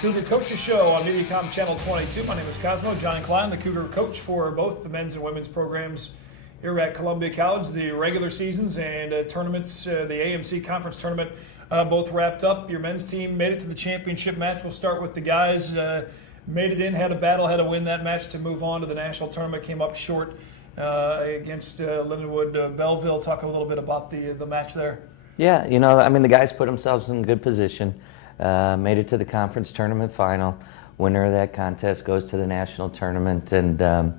Cougar Coaches Show on MediaCom Channel 22. My name is Cosmo, John Klein, the Cougar coach for both the men's and women's programs here at Columbia College. The regular seasons and tournaments, the AMC Conference Tournament, both wrapped up. Your men's team made it to the championship match. We'll start with the guys. Made it in, had a battle, had to win that match to move on to the national tournament. Came up short against Lindenwood Belleville. Talk a little bit about the match there. Yeah, the guys put themselves in good position. Made it to the conference tournament final. Winner of that contest goes to the national tournament, and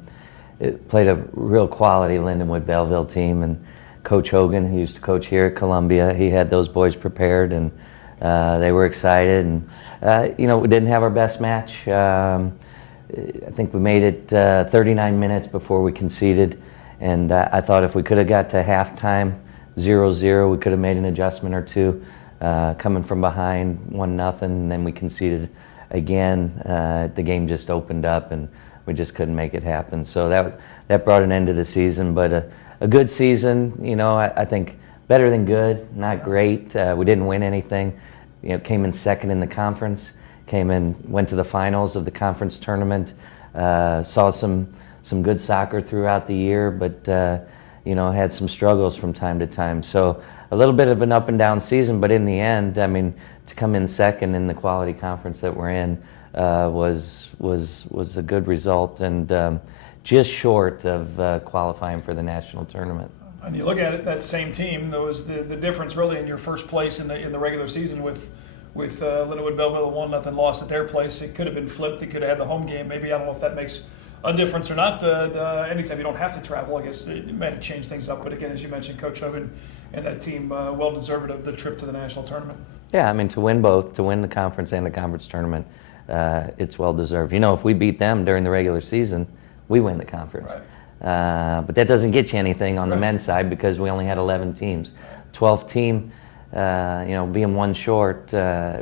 it played a real quality Lindenwood Belleville team. And Coach Hogan, who used to coach here at Columbia, he had those boys prepared, and they were excited. And we didn't have our best match. I think we made it 39 minutes before we conceded, and I thought if we could have got to halftime 0-0, we could have made an adjustment or two. Coming from behind 1-0, and then we conceded again. The game just opened up, and we just couldn't make it happen. So that brought an end to the season, but a good season. I think better than good, not great. We didn't win anything. Came in second in the conference. Went to the finals of the conference tournament. Saw some good soccer throughout the year, but had some struggles from time to time. So a little bit of an up and down season, but in the end, to come in second in the quality conference that we're in was a good result, and just short of qualifying for the national tournament. And you look at it, that same team, there was the difference really in your first place in the regular season with Lindenwood Belleville, 1-0 loss at their place. It could have been flipped. It could have had the home game. Maybe, I don't know if that makes a difference or not, but anytime you don't have to travel, I guess it might have changed things up. But again, as you mentioned, Coach Hogan and that team well deserved of the trip to the national tournament. Yeah, to win both, to win the conference and the conference tournament, it's well deserved. If we beat them during the regular season, we win the conference. Right. But that doesn't get you anything on the men's side because we only had 11 teams. 12th team, being one short,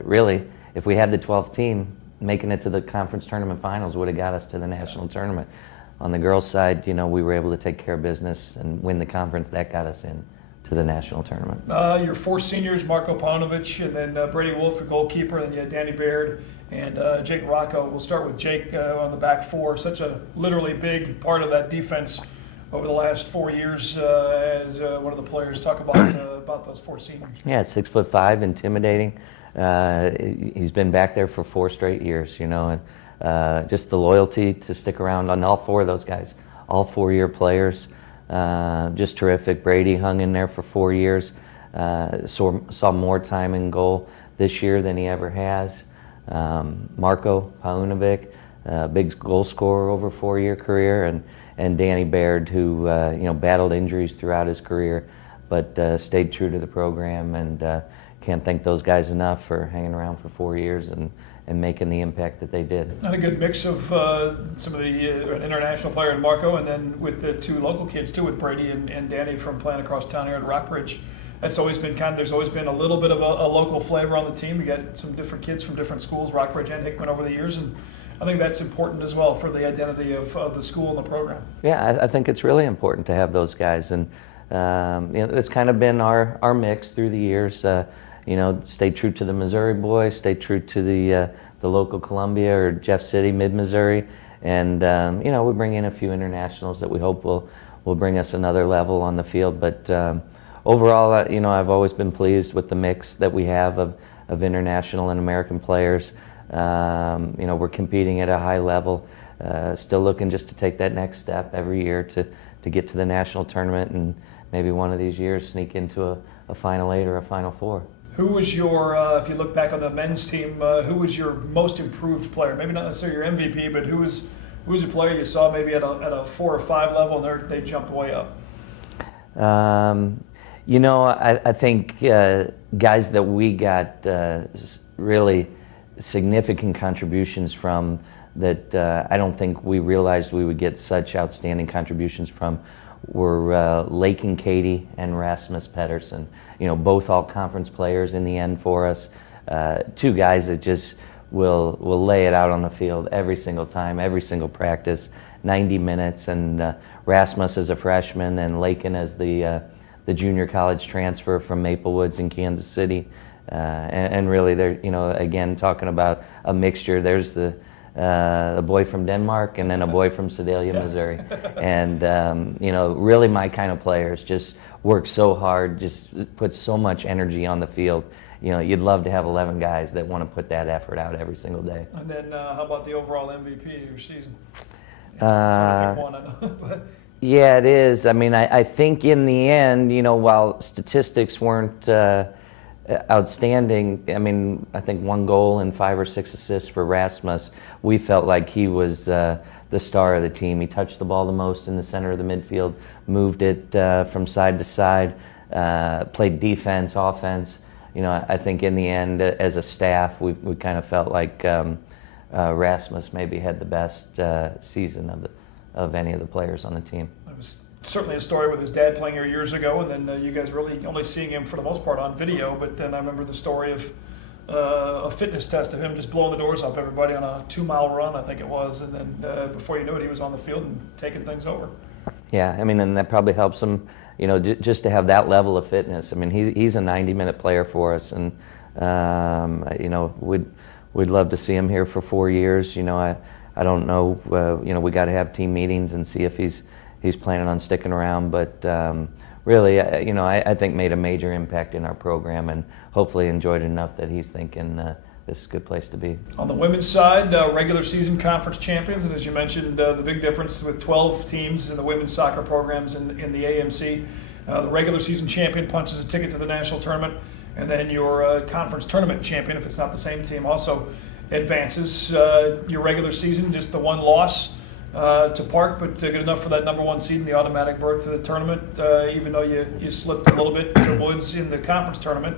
really, if we had the 12th team, making it to the conference tournament finals would have got us to the national tournament. On the girls' side, we were able to take care of business and win the conference. That got us in to the national tournament. Your four seniors, Marko Paunovic, and then Brady Wolf, the goalkeeper, and then you had Danny Baird and Jake Rocco. We'll start with Jake on the back four. Such a literally big part of that defense over the last 4 years as one of the players. Talk about those four seniors. Yeah, 6'5", intimidating. He's been back there for 4 straight years, and just the loyalty to stick around on all 4 of those guys, all 4-year players. Just terrific. Brady hung in there for 4 years. Saw more time in goal this year than he ever has. Marko Paunovic, big goal scorer over a 4-year career, and Danny Baird, who battled injuries throughout his career, but stayed true to the program, and can't thank those guys enough for hanging around for 4 years and making the impact that they did. And a good mix of some of the international player in Marko, and then with the 2 local kids too, with Brady and Danny from playing across town here at Rockbridge. That's always been there's always been a little bit of a local flavor on the team. We got some different kids from different schools, Rockbridge and Hickman, over the years, and I think that's important as well for the identity of the school and the program. Yeah, I think it's really important to have those guys, and it's kind of been our mix through the years. Stay true to the Missouri boys, stay true to the local Columbia or Jeff City, mid-Missouri, and we bring in a few internationals that we hope will bring us another level on the field. But overall, I've always been pleased with the mix that we have of international and American players. We're competing at a high level, still looking just to take that next step every year to get to the national tournament, and maybe one of these years sneak into a Final 8 or a Final 4. Who was your, if you look back on the men's team, who was your most improved player? Maybe not necessarily your MVP, but who was a player you saw maybe at a 4 or 5 level and they jumped way up? I think guys that we got really significant contributions from that I don't think we realized we would get such outstanding contributions from were Lakin Katie and Rasmus Pedersen. Both all-conference players in the end for us. 2 guys that just will lay it out on the field every single time, every single practice, 90 minutes. And Rasmus as a freshman and Lakin as the junior college transfer from Maple Woods in Kansas City. And really, they're, again, talking about a mixture. There's a boy from Denmark and then a boy from Sedalia, Missouri. And, really my kind of players just work so hard, just put so much energy on the field. You'd love to have 11 guys that want to put that effort out every single day. And then how about the overall MVP of your season? Yeah, it is. I mean, I think in the end, while statistics weren't outstanding, I mean, I think 1 goal and 5 or 6 assists for Rasmus. We felt like he was the star of the team. He touched the ball the most in the center of the midfield, moved it from side to side, played defense, offense. I think in the end, as a staff, we kind of felt like Rasmus maybe had the best season of any of the players on the team. It was certainly a story with his dad playing here years ago, and then you guys really only seeing him for the most part on video. But then I remember the story of a fitness test of him just blowing the doors off everybody on a 2-mile run, I think it was, and then before you knew it, he was on the field and taking things over. Yeah, I mean, and that probably helps him, just to have that level of fitness. I mean, he's a 90-minute player for us, and we'd love to see him here for 4 years. I don't know. We got to have team meetings and see if he's planning on sticking around. But really, I think made a major impact in our program, and hopefully enjoyed enough that he's thinking this is a good place to be. On the women's side, regular season conference champions, and as you mentioned, the big difference with 12 teams in the women's soccer programs in the AMC. The regular season champion punches a ticket to the national tournament, and then your conference tournament champion, if it's not the same team, also advances. Your regular season, just the 1 loss to Park, but good enough for that #1 seed and the automatic berth to the tournament, even though you slipped a little bit to Woods in the conference tournament.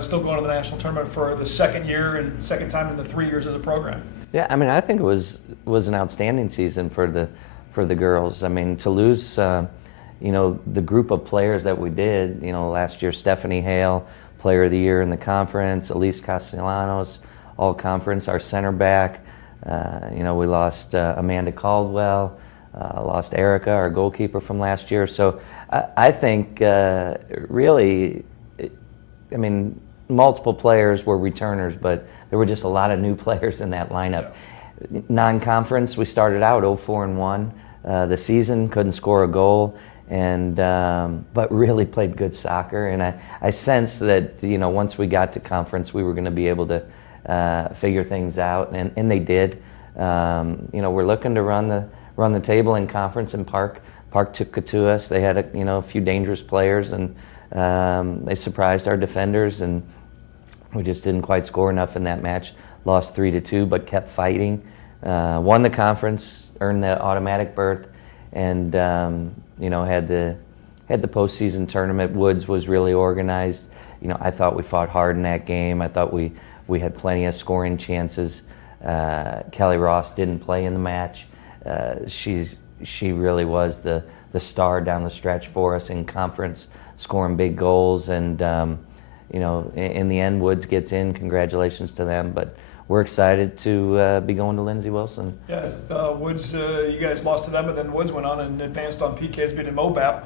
Still going to the national tournament for the second year and second time in the 3 years as a program. Yeah, I mean, I think it was an outstanding season for the girls. I mean, to lose, the group of players that we did, last year, Stephanie Hale, Player of the Year in the conference, Elise Castellanos, all conference, our center back. We lost Amanda Caldwell, lost Erica, our goalkeeper from last year. So I think really, I mean, multiple players were returners, but there were just a lot of new players in that lineup. Yeah. Non-conference, we started out 0-4-1. The season, couldn't score a goal, and but really played good soccer. And I sensed that once we got to conference, we were going to be able to figure things out, and they did. We're looking to run the table in conference, and Park took it to us. They had a few dangerous players, and they surprised our defenders, and we just didn't quite score enough in that match. Lost 3-2, but kept fighting. Won the conference, earned the automatic berth, and had the postseason tournament. Woods was really organized. I thought we fought hard in that game. I thought we had plenty of scoring chances. Kelly Ross didn't play in the match. She really was the star down the stretch for us in conference, scoring big goals. And in the end, Woods gets in. Congratulations to them. But we're excited to be going to Lindsey Wilson. Yeah, Woods, you guys lost to them, but then Woods went on and advanced on PKs, beating MOBAP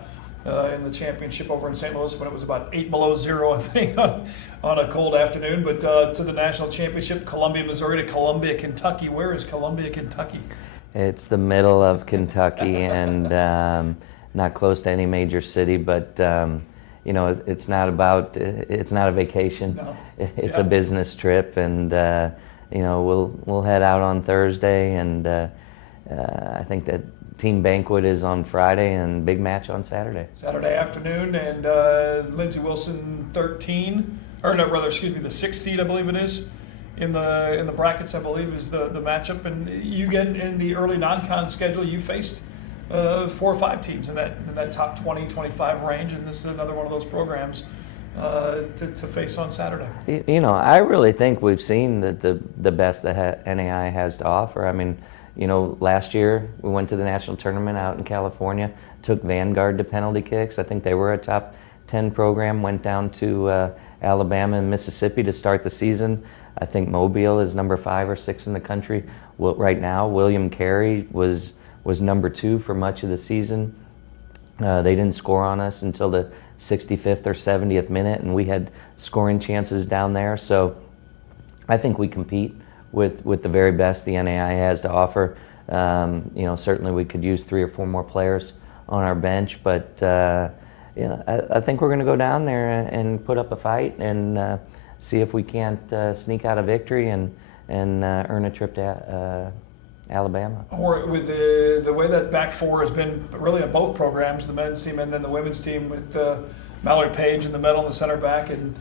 in the championship over in St. Louis when it was about 8 below zero, I think, on a cold afternoon. But to the national championship, Columbia, Missouri to Columbia, Kentucky. Where is Columbia, Kentucky? It's the middle of Kentucky and not close to any major city, but it's not a vacation. No. It's a business trip, and we'll head out on Thursday, and I think that team banquet is on Friday and big match on Saturday. Saturday afternoon, and Lindsey Wilson the 6th seed, I believe it is, in the brackets, I believe, is the matchup. And you get in the early non-con schedule, you faced 4 or 5 teams in that top 20, 25 range, and this is another one of those programs to face on Saturday. I really think we've seen the best that NAI has to offer. I mean, last year we went to the national tournament out in California, took Vanguard to penalty kicks. I think they were a top 10 program, went down to Alabama and Mississippi to start the season. I think Mobile is number 5 or 6 in the country right now. William Carey was number 2 for much of the season. They didn't score on us until the 65th or 70th minute, and we had scoring chances down there. So I think we compete with the very best the NAI has to offer. Certainly we could use 3 or 4 more players on our bench, but I think we're going to go down there and put up a fight and see if we can't sneak out a victory and earn a trip to Alabama. Or with the way that back four has been really in both programs, the men's team and then the women's team, with Mallory Page in the middle and the center back, and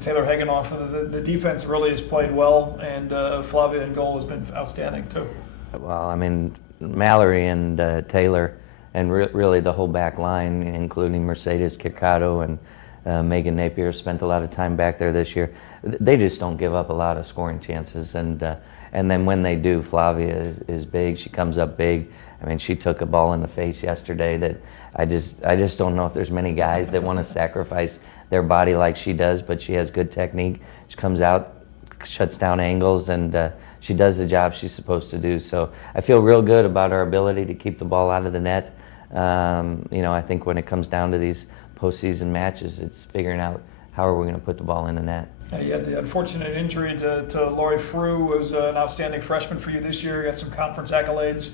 Taylor Hagenoff. The defense really has played well, and Flavia in goal has been outstanding too. Well, I mean, Mallory and Taylor, and really the whole back line, including Mercedes Kirkado and Megan Napier, spent a lot of time back there this year. They just don't give up a lot of scoring chances, and then when they do, Flavia is big. She comes up big. I mean, she took a ball in the face yesterday that I just don't know if there's many guys that want to sacrifice their body like she does, but she has good technique. She comes out, shuts down angles, and she does the job she's supposed to do. So I feel real good about our ability to keep the ball out of the net. I think when it comes down to these postseason matches, it's figuring out how are we going to put the ball in the net. You had the unfortunate injury to Lori Frew, who was an outstanding freshman for you this year. You got some conference accolades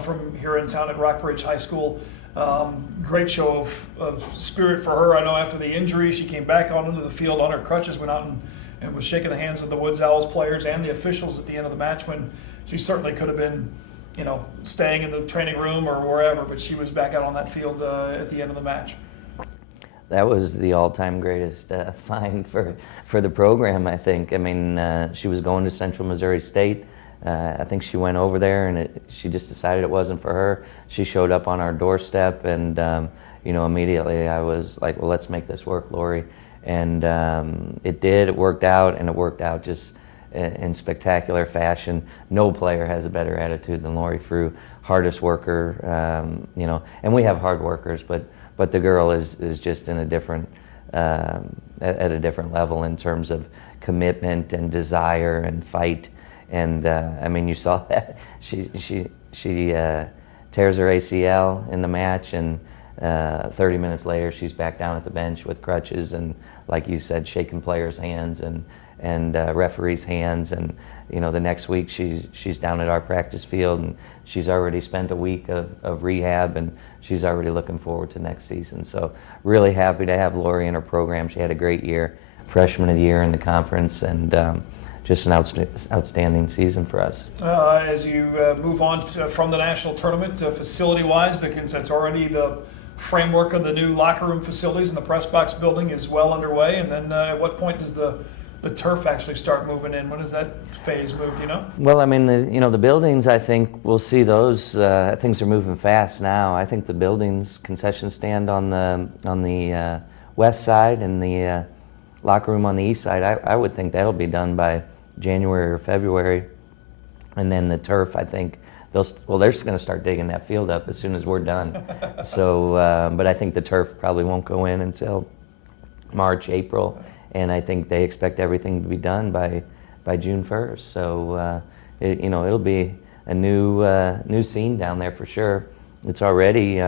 from here in town at Rockbridge High School. Great show of spirit for her. I know after the injury, she came back onto the field on her crutches, went out and was shaking the hands of the Woods Owls players and the officials at the end of the match, when she certainly could have been, staying in the training room or wherever, but she was back out on that field at the end of the match. That was the all-time greatest find for the program, I think. I mean, she was going to Central Missouri State. I think she went over there and she just decided it wasn't for her. She showed up on our doorstep, and immediately I was like, well, let's make this work, Lori. And it did. It worked out, and it worked out just in spectacular fashion. No player has a better attitude than Lori Frew. Hardest worker, and we have hard workers, but the girl is just in a different at a different level in terms of commitment and desire and fight. And I mean, you saw that she tears her ACL in the match, and 30 minutes later she's back down at the bench with crutches, and like you said, shaking players' hands and referees' hands. And the next week she's down at our practice field, and she's already spent a week of rehab, and she's already looking forward to next season. So really happy to have Lori in her program. She had a great year, freshman of the year in the conference, and just an outstanding season for us. As you move on from the national tournament, facility-wise, that's already the framework of the new locker room facilities, and the press box building is well underway. And then at what point does the turf actually start moving in? When does that phase move, Well, I mean, the buildings, I think we'll see those. Things are moving fast now. I think the buildings, concession stand on the west side and the locker room on the east side, I would think that'll be done by January or February. And then the turf, I think they're just going to start digging that field up as soon as we're done. So, but I think the turf probably won't go in until March, April. And I think they expect everything to be done by June 1st. So it'll be a new scene down there for sure. It's already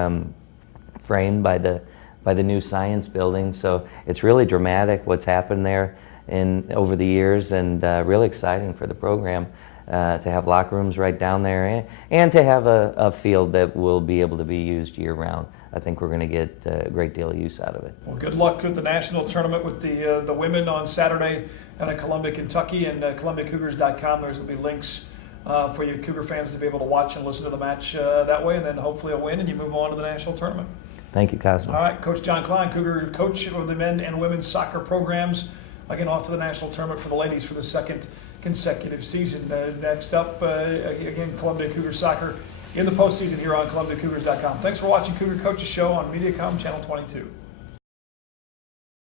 framed by the new science building, so it's really dramatic what's happened there over the years, and really exciting for the program to have locker rooms right down there, and to have a field that will be able to be used year round. I think we're going to get a great deal of use out of it. Well, good luck with the national tournament with the women on Saturday down in Columbia, Kentucky, and ColumbiaCougars.com. There's going to be links for you Cougar fans to be able to watch and listen to the match that way, and then hopefully a win, and you move on to the national tournament. Thank you, Cosmo. All right, Coach John Klein, Cougar coach of the men and women's soccer programs, again off to the national tournament for the ladies for the second consecutive season. Next up, again, Columbia Cougar soccer in the postseason here on ColumbiaCougars.com. Thanks for watching Cougar Coaches Show on Mediacom Channel 22.